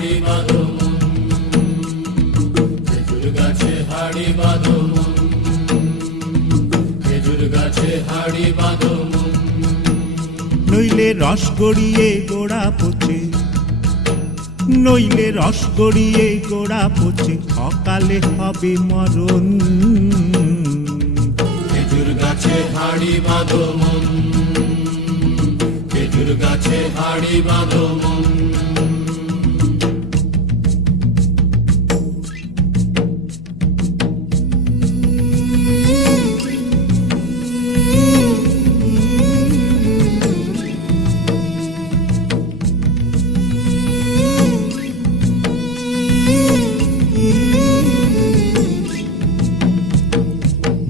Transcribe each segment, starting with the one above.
হাড়ি বাঁধো মন, খেজুর গাছে হাড়ি বাঁধো মন, খেজুর গাছে হাড়ি বাঁধো মন। নইলে রস গড়িয়ে গোড়া পচে, নইলে রস গড়িয়ে গোড়া পচে, অকালে হবে মরণ। খেজুর গাছে হাড়ি বাঁধো মন, খেজুর গাছে হাড়ি বাঁধো মন।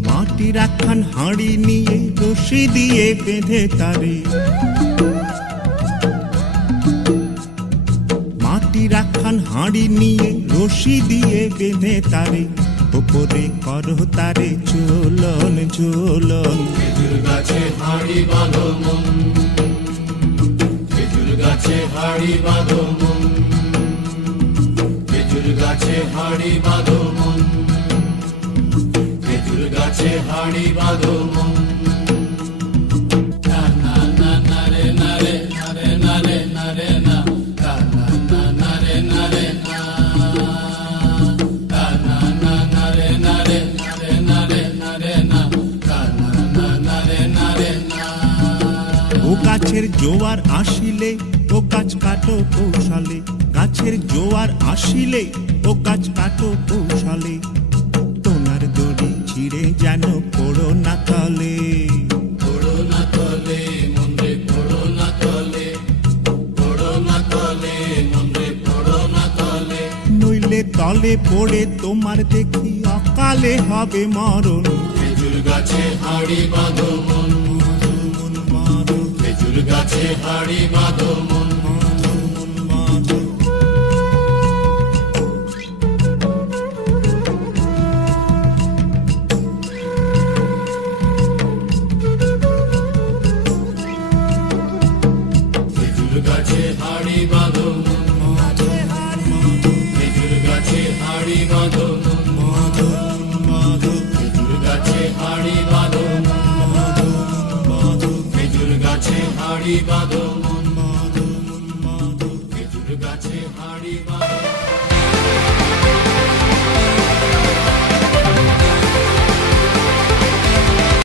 মাটির একখান হাঁড়ি নিয়ে রশি দিয়ে বেঁধে তারে, মাটির একখান হাঁড়ি নিয়ে রশি দিয়ে বেঁধে তারে, ওপরে করো তারে ঝোলন ঝোলন। খেজুর গাছে হাড়ি বাঁধো মন, খেজুর গাছে হাড়ি বাঁধো মন, খেজুর গাছে হাড়ি বাঁধো মন, খেজুর গাছে হাড়ি বাঁধো মন। না না না না রে না রে না রে না রে না রে না, না না না না রে না রে না, না না না না রে না রে না রে না রে না রে না, না না না না রে না রে না। ও গাছের জোয়ার আসিলে ও গাছ কাটো কৌশলে, গাছের জোয়ার আসিলে ও গাছ কাটো কৌশলে, তোমার দড়ি ছিঁড়ে যেন পড়ো না তলে। পড়ো না তলে মন্দিরে, পড়ো না তলে, পড়ো না তলে মন্দিরে, পড়ো না তলে। নইলে তলে পড়ে তোমার দেখি অকালে হবে মরণ। খেজুর গাছে হাড়ি বাঁধো মন, খেজুর গাছে হাড়ি বাঁধো মন। খেজুর গাছে হাড়ি বাঁধো মন, খেজুর গাছে হাড়ি বাঁধো মন, খেজুর গাছে হাড়ি বাঁধো মন, খেজুর গাছে হাড়ি বাঁধো মন।